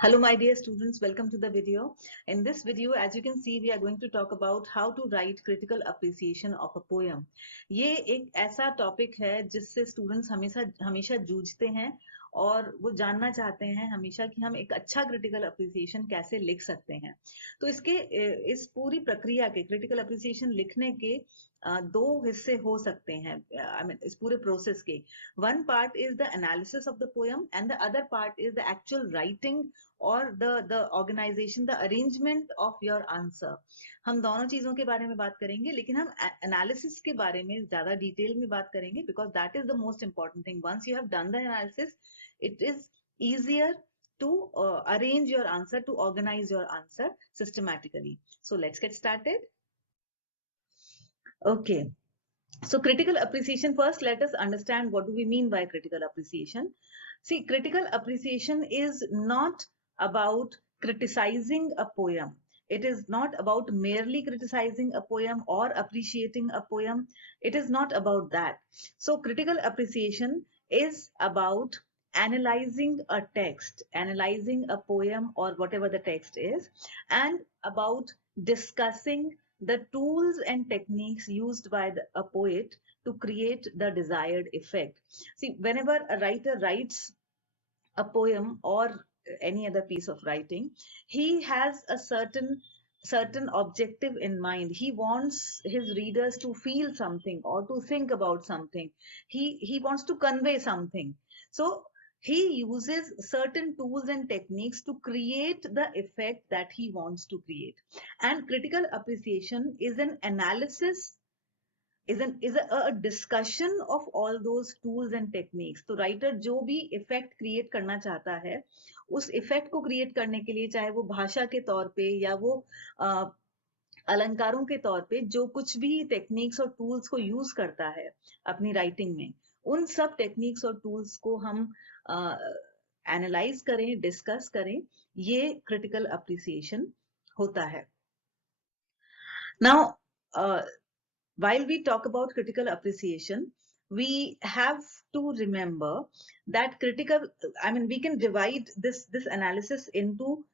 Hello, my dear students, welcome to the video. In this video, as you can see, we are going to talk about how to write critical appreciation of a poem. ये एक ऐसा topic है जिससे students हमेशा हमेशा जूझते हैं और वो जानना चाहते हैं हमेशा कि हम एक अच्छा क्रिटिकल अप्रिसिएशन कैसे लिख सकते हैं। तो इस पूरी प्रक्रिया के क्रिटिकल अप्रिसिएशन लिखने के दो हिस्से हो सकते हैं। आई मीन इस पूरे प्रोसेस के one part is the analysis of the poem and the other part is the actual writing और the organization, the arrangement of your answer. हम दोनों चीजों के बारे में बात करेंगे, लेकिन हम एनालिसिस के बारे में ज्यादा डिटेल में बात करेंगे because that is the most important thing. Once you have done the analysis, it is easier to arrange your answer, to organize your answer systematically. So let's get started. Okay. So critical appreciation, first let us understand what do we mean by critical appreciation. See, critical appreciation is not about criticizing a poem. It is not about merely criticizing a poem or appreciating a poem. It is not about that. So critical appreciation is about analyzing a text, analyzing a poem or whatever the text is, and about discussing the tools and techniques used by a poet to create the desired effect. See, whenever a writer writes a poem or any other piece of writing, he has a certain objective in mind. He wants his readers to feel something or to think about something. He wants to convey something. So he uses certain tools and techniques to create the effect that he wants to create. And critical appreciation is an analysis, is a discussion of all those tools and techniques. तो writer जो भी effect create करना चाहता है, उस effect को create करने के लिए, चाहे वो भाषा के तौर पे या वो अलंकारों के तौर पे जो कुछ भी टेक्निक्स और टूल्स को यूज करता है अपनी राइटिंग में, उन सब टेक्निक्स और टूल्स को हम एनालाइज करें, डिस्कस करें, ये क्रिटिकल अप्रिसिएशन होता है. Now while we talk about critical appreciation, we have to remember that we can divide this analysis into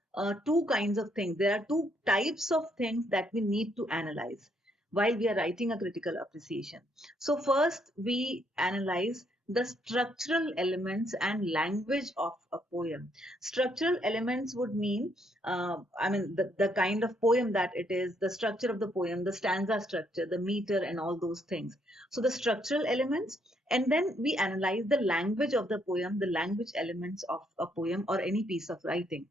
two kinds of things. There are two types of things that we need to analyze while we are writing a critical appreciation. So first we analyze the structural elements and language of a poem. Structural elements would mean, the kind of poem that it is, the structure of the poem, the stanza structure, the meter and all those things. So the structural elements, and then we analyze the language of the poem, the language elements of a poem or any piece of writing.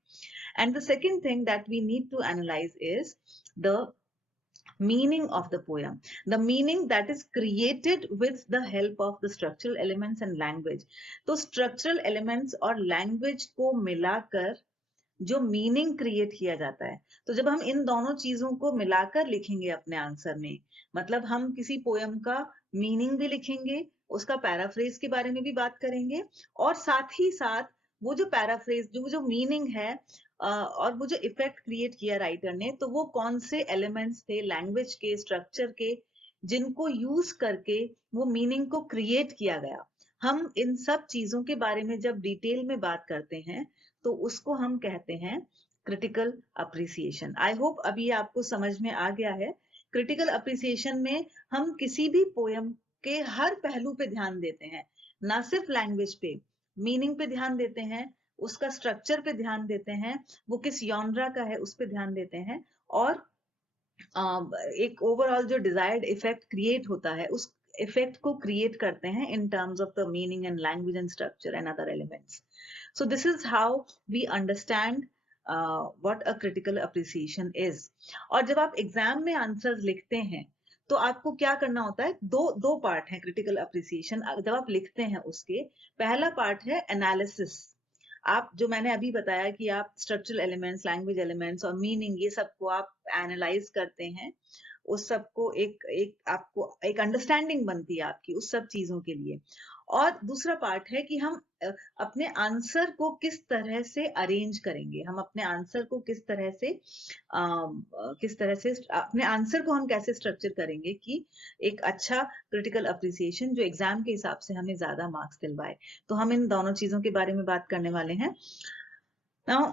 And the second thing that we need to analyze is the meaning of the poem, the meaning that is created with the help of the structural elements and language. तो structural elements और language को मिलाकर जो meaning create किया जाता है, तो जब हम इन दोनों चीजों को मिलाकर लिखेंगे अपने आंसर में, मतलब हम किसी पोएम का मीनिंग भी लिखेंगे, उसका पैराफ्रेज के बारे में भी बात करेंगे, और साथ ही साथ वो जो पैराफ्रेज, जो मीनिंग है और वो जो इफेक्ट क्रिएट किया राइटर ने, तो वो कौन से एलिमेंट्स थे लैंग्वेज के, स्ट्रक्चर के, जिनको यूज करके वो मीनिंग को क्रिएट किया गया. हम इन सब चीजों के बारे में जब डिटेल में बात करते हैं तो उसको हम कहते हैं क्रिटिकल अप्रिसिएशन. आई होप अभी आपको समझ में आ गया है. क्रिटिकल अप्रिसिएशन में हम किसी भी पोएम के हर पहलू पे ध्यान देते हैं, ना सिर्फ लैंग्वेज पे, मीनिंग पे ध्यान देते हैं, उसका स्ट्रक्चर पे ध्यान देते हैं, वो किस जॉनरा का है उस पे ध्यान देते हैं, और एक ओवरऑल जो डिजायर्ड इफेक्ट क्रिएट होता है उस इफेक्ट को क्रिएट करते हैं in terms of the meaning and language and structure and other elements. So this is how we understand what a critical appreciation is. और जब आप एग्जाम में आंसर्स लिखते हैं तो आपको क्या करना होता है, दो पार्ट है क्रिटिकल अप्रिसिएशन. जब आप लिखते हैं उसके पहला पार्ट है एनालिसिस. आप जो मैंने अभी बताया कि आप स्ट्रक्चरल एलिमेंट्स, लैंग्वेज एलिमेंट्स और मीनिंग, ये सबको आप एनालाइज करते हैं, उस सबको आपको एक अंडरस्टैंडिंग बनती है आपकी उस सब चीजों के लिए. और दूसरा पार्ट है कि हम अपने आंसर को किस तरह से अरेंज करेंगे, हम अपने आंसर को किस तरह से अपने आंसर को हम कैसे स्ट्रक्चर करेंगे कि एक अच्छा क्रिटिकल अप्रिसिएशन जो एग्जाम के हिसाब से हमें ज्यादा मार्क्स दिलवाए. तो हम इन दोनों चीजों के बारे में बात करने वाले हैं. Now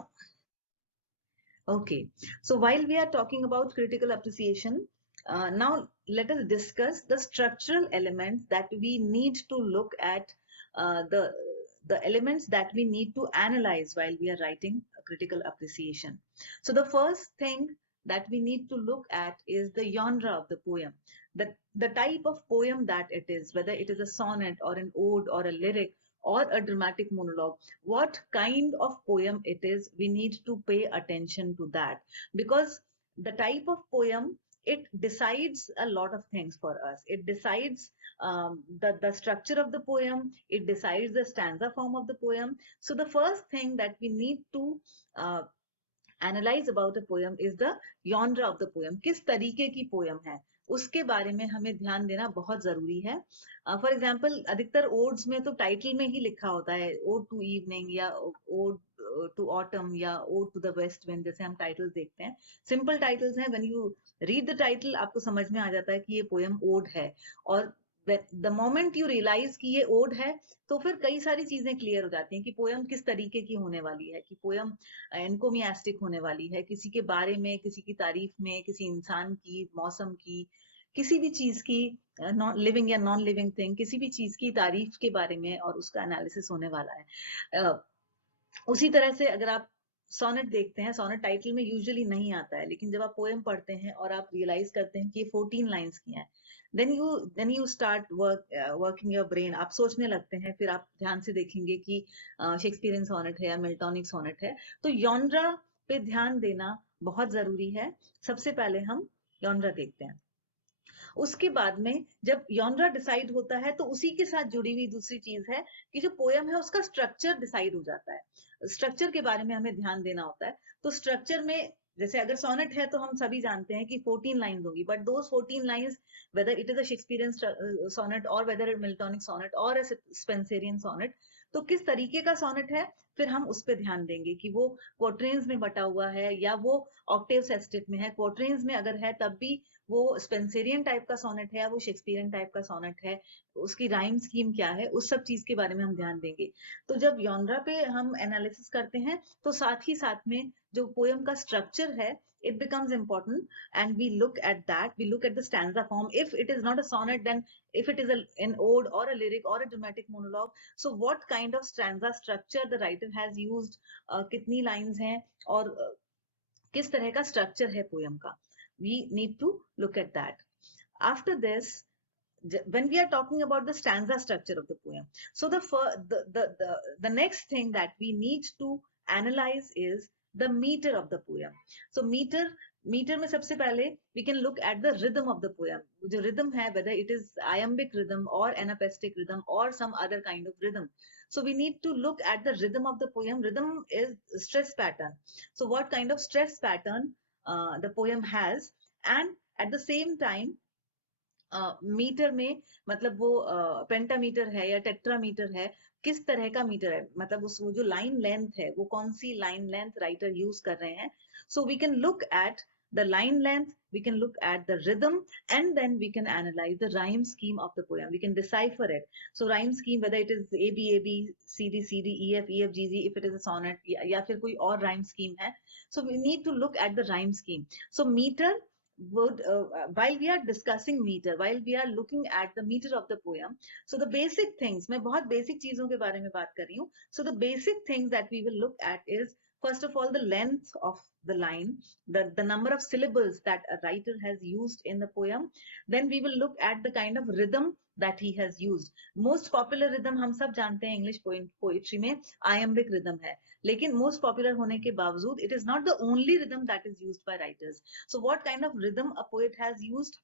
Okay, so while we are talking about critical appreciation, now let us discuss the structural elements that we need to look at, the elements that we need to analyze while we are writing a critical appreciation. So the first thing that we need to look at is the genre of the poem, the type of poem that it is, whether it is a sonnet or an ode or a lyric or a dramatic monologue, what kind of poem it is, we need to pay attention to that, because the type of poem, it decides a lot of things for us. It decides the structure of the poem, it decides the stanza form of the poem. So the first thing that we need to uh, analyze about a poem is the genre of the poem, किस तरीके की poem है उसके बारे में हमें ध्यान देना बहुत जरूरी है. फॉर एग्जाम्पल, अधिकतर ओड्स में तो टाइटल में ही लिखा होता है ओड टू इवनिंग या ओड टू ऑटम या ode to the west wind, जैसे हम टाइटल्स देखते हैं. सिंपल टाइटल्स हैं, when you read the title आपको समझ में आ जाता है कि ये पोयम ओड है. और द मोमेंट यू रियलाइज कि ये ओड है, तो फिर कई सारी चीजें क्लियर हो जाती हैं कि पोयम किस तरीके की होने वाली है, कि पोयम एनकोमियास्टिक होने वाली है, किसी के बारे में, किसी की तारीफ में, किसी इंसान की, मौसम की, किसी भी चीज की, नॉन लिविंग या नॉन लिविंग थिंग, किसी भी चीज की तारीफ के बारे में और उसका एनालिसिस होने वाला है. उसी तरह से अगर आप सोनेट देखते हैं, सोनेट टाइटल में यूजुअली नहीं आता है, लेकिन जब आप पोएम पढ़ते हैं और आप रियलाइज करते हैं कि ये 14 लाइंस की हैं, then you start working your brain. आप सोचने लगते हैं, फिर आप ध्यान से देखेंगे कि शेक्सपियरियन सोनेट है या मिल्टॉनिक सोनेट है. तो यॉनरा पे ध्यान देना बहुत जरूरी है. सबसे पहले हम यॉनरा देखते हैं. उसके बाद में जब यॉनरा डिसाइड होता है, तो उसी के साथ जुड़ी हुई दूसरी चीज है कि जो पोयम है उसका स्ट्रक्चर डिसाइड हो जाता है. स्ट्रक्चर के बारे में हमें ध्यान देना होता है. तो स्ट्रक्चर में, जैसे अगर सोनेट है तो हम सभी जानते हैं कि 14 लाइंस होगी, but those 14 lines, whether it is a Shakespearean sonnet और वेदर इट मिल्टॉनिक सोनेट और अ स्पेंसरियन सोनेट, तो किस तरीके का सोनेट है, फिर हम उस पर ध्यान देंगे कि वो क्वार्टरेंस में बटा हुआ है या वो ऑक्टेव सेस्टेट में है. क्वार्टरेंस में अगर है तब भी वो स्पेंसेरियन टाइप का सोनेट है या वो शेक्सपियरियन टाइप का सोनेट है, उसकी राइम स्कीम क्या है, उस सब चीज के बारे में हम ध्यान देंगे. तो जब यॉनरा पे हम एनालिसिस करते हैं, तो साथ ही साथ में जो पोयम का स्ट्रक्चर है, it becomes important, and we look at that. We look at the stanza form. If it is not a sonnet, then if it is an ode or a lyric or a dramatic monologue, so what kind of stanza structure the writer has used, कितनी lines हैं और किस तरह का structure है poem का. We need to look at that. After this, when we are talking about the stanza structure of the poem, so the next thing that we need to analyze is the meter of the poem. So meter में सबसे पहले we can look at the rhythm of the poem. जो rhythm है, whether it is iambic rhythm or anapestic rhythm or some other kind of rhythm, so we need to look at the rhythm of the poem. Rhythm is stress pattern. So what kind of stress pattern the poem has, and at the same time metre में, मतलब वो pentameter है या tetrameter है, किस तरह का metre है, मतलब उस वो जो लाइन लेंथ है, वो कौन सी लाइन लेंथ राइटर यूज कर रहे हैं. So we can look at the line length, we can look at the rhythm, and then we can analyze the rhyme scheme of the poem. We can decipher it. So rhyme scheme, whether it is A B A B C D C D E F E F G G, if it is a sonnet या फिर कोई और rhyme scheme है, so we need to look at the rhyme scheme. So meter would, while we are discussing meter, while we are looking at the meter of the poem, so the basic things, मैं बहुत basic चीजों के बारे में बात कर रही हूँ. So the basic things that we will look at is, first of all, the length of the line, the number of syllables that a writer has used in the poem. Then we will look at the kind of rhythm that he has used. Most popular rhythm हम सब जानते हैं English poetry में iambic rhythm है, लेकिन most popular होने के बावजूद it is not the only rhythm that is used by writers. So what kind of rhythm a poet has used?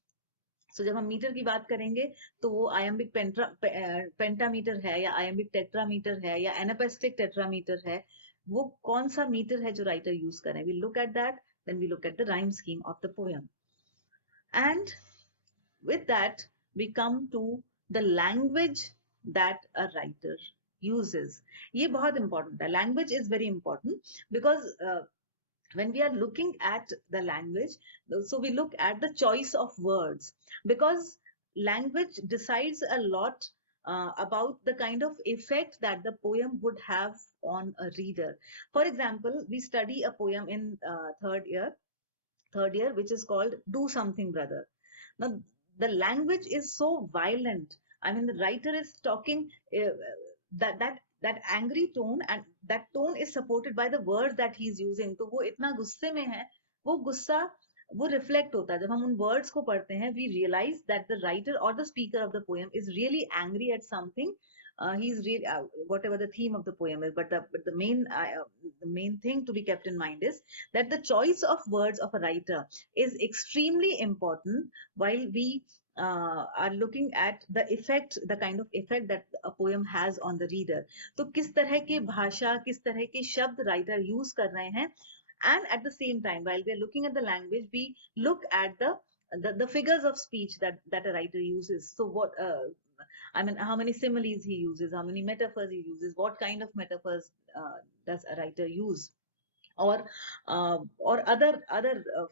So जब हम मीटर की बात करेंगे, तो वो आयम्बिक पेंटामीटर है या आयम्बिक टेट्रामीटर है या एनापेस्टिक टेट्रामीटर है, वो कौन सा मीटर है जो राइटर यूज करें. We look at that, then we look at the rhyme scheme of the poem, and with that we come to the language that a writer uses. ये बहुत important है. Language is very important because when we are looking at the language, so we look at the choice of words, because language decides a lot about the kind of effect that the poem would have on a reader. For example, we study a poem in third year, which is called Do Something Brother. Now, the language is so violent. I mean, the writer is talking that angry tone, and that tone is supported by the words that he is using. तो वो इतना गुस्से में है, वो गुस्सा वो reflect होता है. जब हम उन words को पढ़ते हैं, we realize that the writer or the speaker of the poem is really angry at something. He's really whatever the theme of the poem is, but the main thing to be kept in mind is that the choice of words of a writer is extremely important while we are looking at the kind of effect that a poem has on the reader. तो किस तरह के भाषा, किस तरह के शब्द writer use कर रहे हैं, and at the same time, while we are looking at the language, we look at the figures of speech that a writer uses. So what I mean, how many similes he uses, how many metaphors he uses, what kind of metaphors does a writer use, or other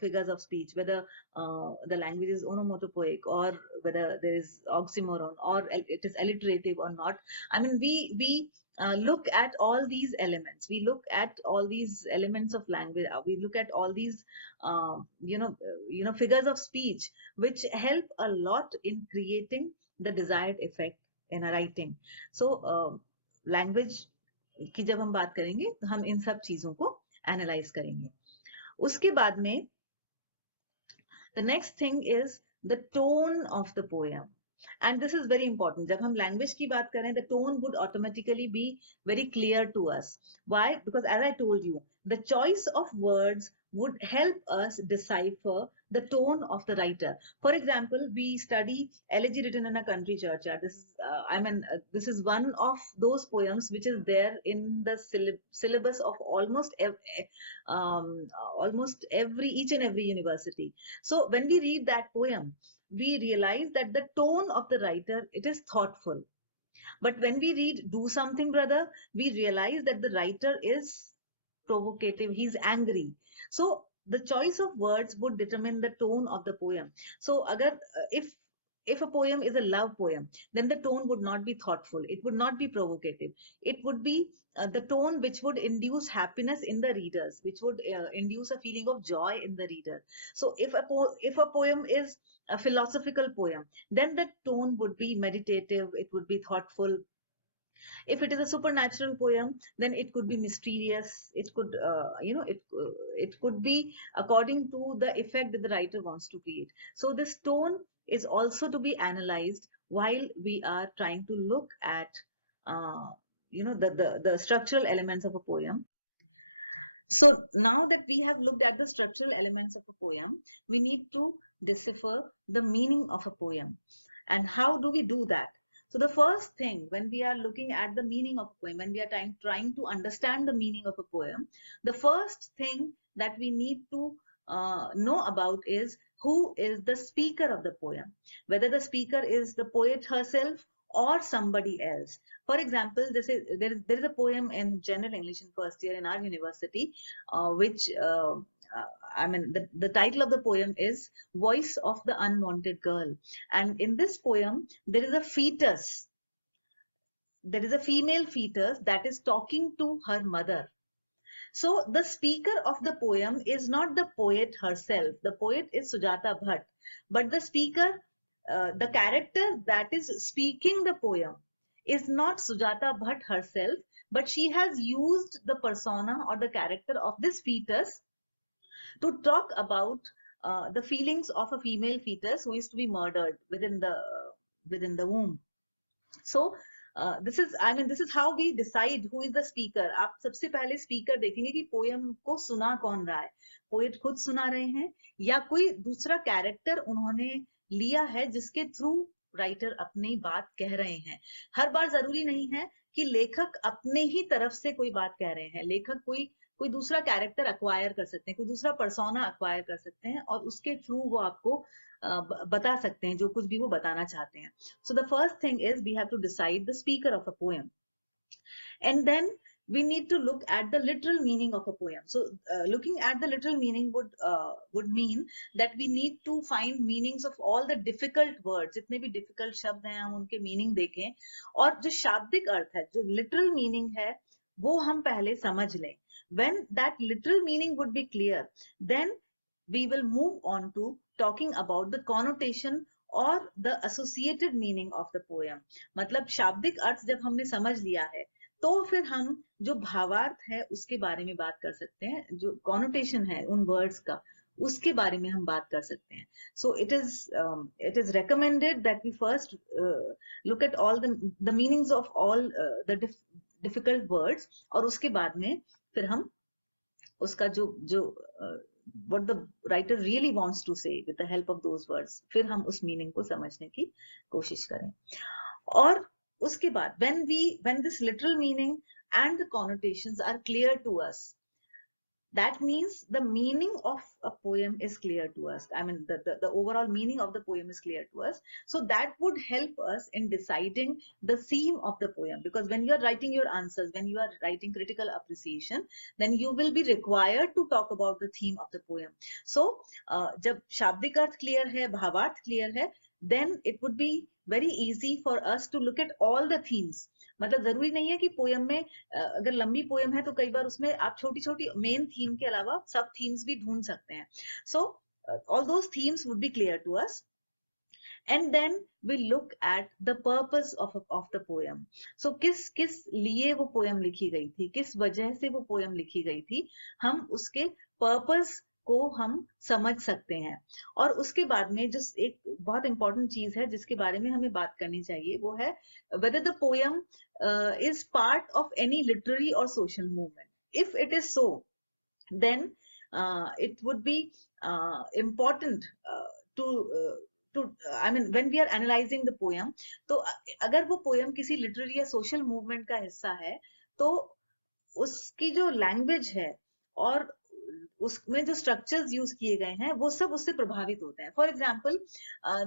figures of speech, whether the language is onomatopoeic, or whether there is oxymoron, or it is alliterative or not. I mean, we look at all these elements. We look at all these elements of language. We look at all these figures of speech, which help a lot in creating the desired effect in a writing. So language की जब हम बात करेंगे तो हम इन सब चीजों को एनालाइज करेंगे. उसके बाद में the next thing is the tone of the poem. And this is very important. जब हम language की बात करें, the tone would automatically be very clear to us. Why? Because as I told you, the choice of words would help us decipher the tone of the writer. For example, we study Elegy Written in a Country Churchyard. This is one of those poems which is there in the syllabus of almost each and every university. So when we read that poem, we realize that the tone of the writer, it is thoughtful. But when we read Do Something Brother, we realize that the writer is provocative, he's angry. So the choice of words would determine the tone of the poem. So if a poem is a love poem, then the tone would not be thoughtful, it would not be provocative, it would be the tone which would induce happiness in the readers, which would induce a feeling of joy in the reader. So if a poem is a philosophical poem, then the tone would be meditative, it would be thoughtful. If it is a supernatural poem, then it could be mysterious, it could it could be according to the effect that the writer wants to create. So this tone is also to be analyzed while we are trying to look at the structural elements of a poem. So now that we have looked at the structural elements of a poem, we need to decipher the meaning of a poem. And how do we do that? So the first thing, when we are looking at the meaning of a poem, when we are trying to understand the meaning of a poem, the first thing that we need to know about is who is the speaker of the poem, whether the speaker is the poet herself or somebody else. For example, there is a poem in general English in first year in our university, which the title of the poem is Voice of the Unwanted Girl. And in this poem, there is a fetus. There is a female fetus that is talking to her mother. So the speaker of the poem is not the poet herself. The poet is Sujata Bhatt. But the speaker, the character that is speaking the poem is not Sujata Bhatt herself, but she has used the persona or the character of this fetus to talk about the feelings of a female fetus who is to be murdered within the womb. So this is how we decide who is the speaker. आप सबसे पहले speaker देखेंगे कि poem को सुना कौन रहा है, poet खुद सुना रहे हैं या कोई दूसरा character उन्होंने लिया है जिसके through writer अपनी बात कह रहे हैं. हर बार जरूरी नहीं है कि लेखक अपने ही तरफ से कोई बात कह रहे हैं. लेखक कोई दूसरा कैरेक्टर अक्वायर कर सकते हैं, कोई दूसरा पर्सोना अक्वायर कर सकते हैं और उसके थ्रू वो आपको बता सकते हैं जो कुछ भी वो बताना चाहते हैं. So the first thing is we have to decide the speaker of a poem, and then we need to look at the literal meaning of a poem. So looking at the literal meaning would mean that we need to find meanings of all the difficult words. जितने भी difficult शब्द हैं हम उनके meaning देखें, और जो शाब्दिक अर्थ है, जो literal meaning है, वो हम पहले समझ लें. When that literal meaning would be clear, then we will move on to talking about the connotation और the associated meaning of the poem. मतलब शाब्दिक अर्थ जब हमने समझ लिया है, तो फिर हम जो भावार्थ है उसके बारे में बात कर सकते हैं, जो कॉनोटेशन है उन वर्ड्स का, उसके बारे में हम बात कर सकते हैं. So it is recommended that we first look at all the meanings of all the difficult words, और उसके बाद में फिर हम उसका जो what the writer really wants to say with the help of those words, फिर हम उस मीनिंग को समझने की कोशिश करें. और उसके बाद when this literal meaning and the connotations are clear to us, that means the meaning of a poem is clear to us. I mean, the overall meaning of the poem is clear to us. So that would help us in deciding the theme of the poem. Because when you are writing your answers, when you are writing critical appreciation, then you will be required to talk about the theme of the poem. So, जब शाब्दिक अर्थ clear है, भावार्थ clear है, then it would be very easy for us to look at all the themes. मतलब जरूरी नहीं है कि पोयम में, अगर लंबी पोयम है तो कई बार उसमें आप छोटी छोटी मेन थीम के अलावा सब थीम्स भी ढूंढ सकते हैं. So all those themes would be clear to us. And then we look at the purpose of the poem. So किस लिए वो पोयम लिखी गई थी, किस वजह से वो पोयम लिखी गई थी, हम उसके पर्पस को हम समझ सकते हैं. और उसके बाद में जो एक बहुत इंपॉर्टेंट चीज है जिसके बारे में हमें बात करनी चाहिए, वो है whether the poem is part of any literary or social movement. If it is so, then it would be important I mean, when we are analyzing the poem, तो अगर वो पोयम किसी लिटरेरी या सोशल मूवमेंट का हिस्सा है, तो उसकी जो लैंग्वेज है और उसमें जो स्ट्रक्चर्स यूज किए गए हैं वो सब उससे प्रभावित होते हैं. For example,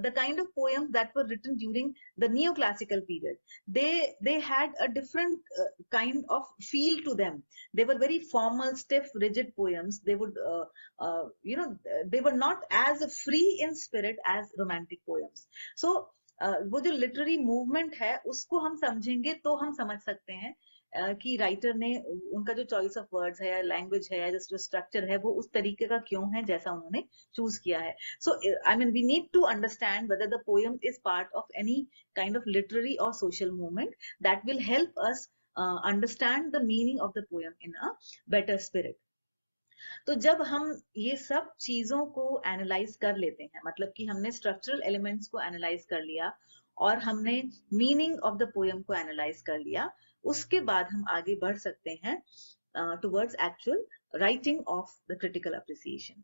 the kind of poems that were written during the neo classical period, they had a different kind of feel to them. They were very formal, stiff, rigid poems. They would they were not as free in spirit as romantic poems. So वो जो literary movement है उसको हम समझेंगे तो हम समझ सकते हैं कि राइटर ने उनका जो चॉइस ऑफ वर्ड्स है या लैंग्वेज है या जो स्ट्रक्चर है वो उस तरीके का क्यों है जैसा उन्होंने चूज किया है. So I mean we need to understand whether the poem is part of any kind of literary or social movement. That will help us understand the meaning of the poem in a better spirit. तो जब हम ये सब चीजों को analyse कर लेते हैं, मतलब कि हमने स्ट्रक्चरल एलिमेंट्स को एनालाइज कर लिया और हमने मीनिंग ऑफ द पोएम को एनालाइज कर लिया, उसके बाद हम आगे बढ़ सकते हैं towards actual writing of the critical appreciation.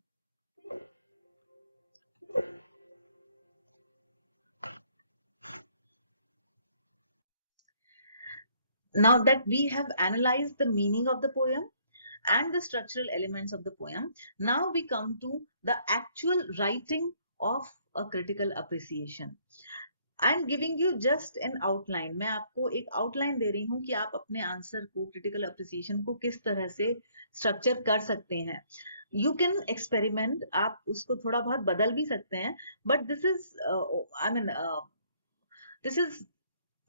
Now that we have analyzed the meaning of the poem and the structural elements of the poem, now we come to the actual writing of a critical appreciation. I am giving you just an outline. मैं आपको एक outline दे रही हूँ कि आप अपने answer को, critical appreciation को किस तरह से स्ट्रक्चर कर सकते हैं. यू कैन एक्सपेरिमेंट, आप उसको थोड़ा बहुत बदल भी सकते हैं, but this is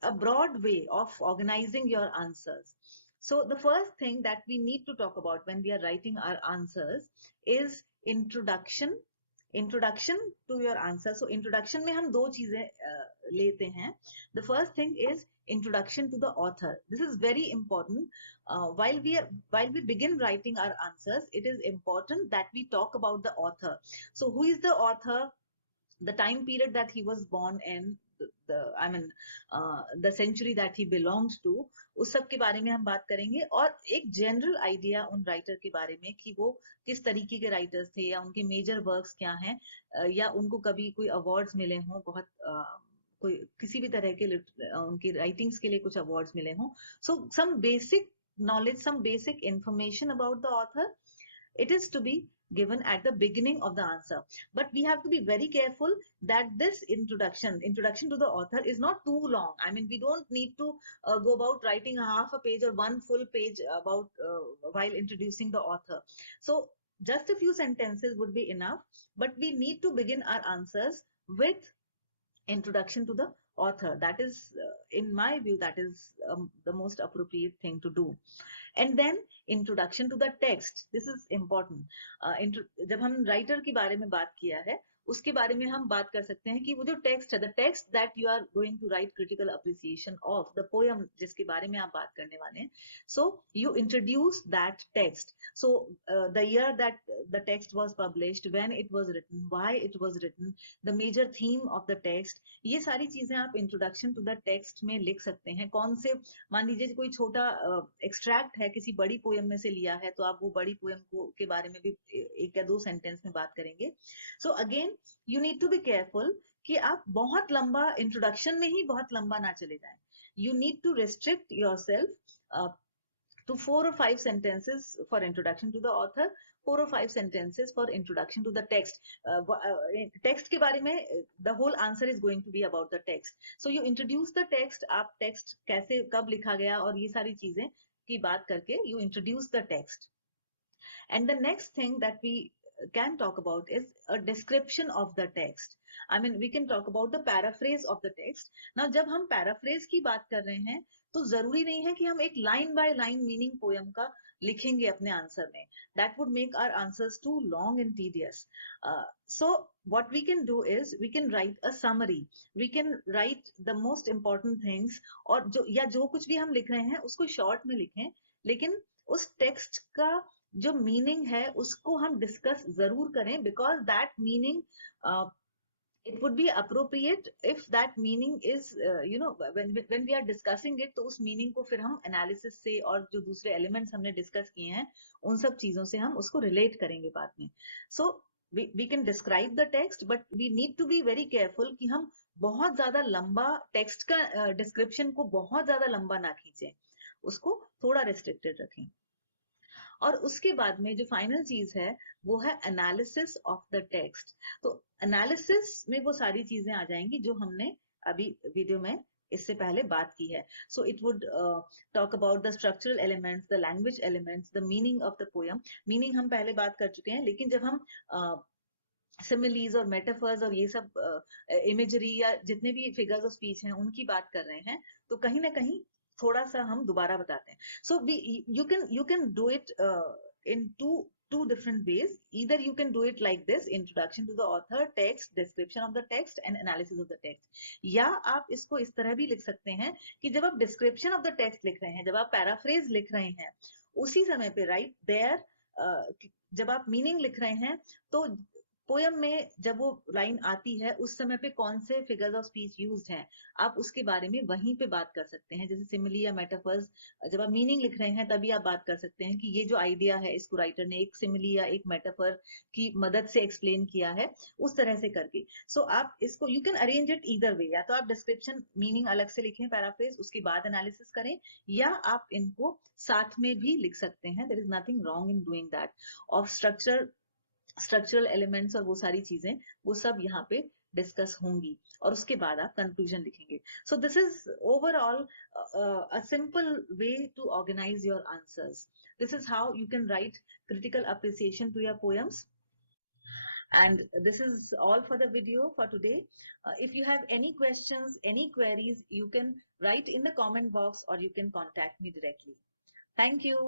a broad way of organizing your answers. So the first thing that we need to talk about when we are writing our answers is introduction to your answer. So introduction में हम दो चीजें लेते हैं. The first thing is introduction to the author. This is very important. While we begin writing our answers, it is important that we talk about the author. So who is the author, the time period that he was born in, the century that he belongs to, उस सब के बारे में हम बात करेंगे, और एक जनरल आइडिया उन राइटर के बारे में कि वो किस तरीके के राइटर्स थे या उनके मेजर वर्क्स क्या हैं, या उनको कभी कोई अवार्ड्स मिले हों, बहुत कोई किसी भी तरह के उनकी राइटिंग्स के लिए कुछ अवार्ड्स मिले हों. So some basic knowledge, some basic information about the author. it is to be given at the beginning of the answer. But we have to be very careful that this introduction to the author is not too long. I mean, we don't need to go about writing a half a page or one full page about while introducing the author. So just a few sentences would be enough, but we need to begin our answers with introduction to the author. That is, in my view, that is the most appropriate thing to do. And then introduction to the text. This is important. जब हम writer के बारे में बात किया है, उसके बारे में हम बात कर सकते हैं कि वो जो टेक्स्ट है, the text that you are going to write critical appreciation of, the poem जिसके बारे में आप बात करने वाले हैं, so you introduce that text. So the year that the text was published, when it was written, why it was written, the major theme of the text, ये सारी चीजें आप introduction to the text में लिख सकते हैं. कौन से, मान लीजिए कोई छोटा एक्सट्रैक्ट है किसी बड़ी पोएम में से लिया है, तो आप वो बड़ी पोएम को के बारे में भी एक या दो सेंटेंस में बात करेंगे. So again you need to be careful कि आप बहुत लंबा इंट्रोडक्शन में ही बहुत लंबा ना चले जाएं. You need to restrict yourself to 4 or 5 sentences for introduction to the author, 4 or 5 sentences for introduction to the text. Text के बारे में the whole answer is going to be about the text. So you introduce the text, आप text कैसे कब लिखा गया और ये सारी चीजें की बात करके you introduce the text. And the next thing that we can talk about is a description of the text. I mean, we can talk about the paraphrase of the text. Now, जब हम paraphrase की बात कर रहे हैं, तो जरूरी नहीं है कि हम एक line by line meaning poem का लिखेंगे अपने आंसर में. That would make our answers too long and tedious. So what we can do is we can write a summary. We can write the most important things, और जो कुछ भी हम लिख रहे हैं उसको short में लिखें, लेकिन उस text का जो मीनिंग है उसको हम डिस्कस जरूर करें, because that meaning it would be appropriate if that meaning is when we are discussing it, तो उस meaning को फिर हम analysis से और जो दूसरे elements हमने discuss किए हैं उन सब चीजों से हम उसको relate करेंगे बाद में. So we can describe the text, but we need to be very careful कि हम बहुत ज्यादा लंबा text का description को बहुत ज्यादा लंबा ना खींचें, उसको थोड़ा restricted रखें. और उसके बाद में जो फाइनल चीज है वो है एनालिसिस ऑफ द टेक्स्ट. तो एनालिसिस में वो सारी चीजें आ जाएंगी जो हमने अभी वीडियो में इससे पहले बात की है. So it would talk about the structural elements, the language elements, the meaning of the poem. Meaning हम पहले बात कर चुके हैं, लेकिन जब हम सिमिलीज और मेटाफर्स और ये सब इमेजरी या जितने भी फिगर्स ऑफ स्पीच हैं उनकी बात कर रहे हैं, तो कहीं ना कहीं थोड़ा सा हम दोबारा बताते हैं. सो you can do it in two different ways. Either you can do it like this: introduction to the author, text, description of the text and analysis of the text. या आप इसको इस तरह भी लिख सकते हैं कि जब आप description of the text लिख रहे हैं, जब आप paraphrase लिख रहे हैं, उसी समय पे right there जब आप meaning लिख रहे हैं, तो पोयम में जब वो लाइन आती है उस समय पे कौन से फिगर्स ऑफ स्पीच यूज्ड हैं, आप उसके बारे में वहीं पे बात कर सकते हैं. जैसे सिमिली या मेटाफर्स, जब आप मीनिंग लिख रहे हैं तभी आप बात कर सकते हैं कि ये जो आइडिया है इसको राइटर ने एक सिमिली या एक मेटाफर की मदद से एक्सप्लेन किया है, उस तरह से करके. सो आप इसको you can arrange it either way. या तो आप डिस्क्रिप्शन मीनिंग अलग से लिखें, पैराफ्रेज, उसके बाद एनालिसिस करें, या आप इनको साथ में भी लिख सकते हैं. There is nothing wrong in doing that. Of structural elements और वो सारी चीजें वो सब यहाँ पे डिस्कस होंगी, और उसके बाद आप कंक्लूजन लिखेंगे. So this is overall a simple way to organise your answers. This is how you can write critical appreciation to your poems. And this is all for the video for today. If you have any questions, any queries, you can write in the comment box or you can contact me directly. Thank you.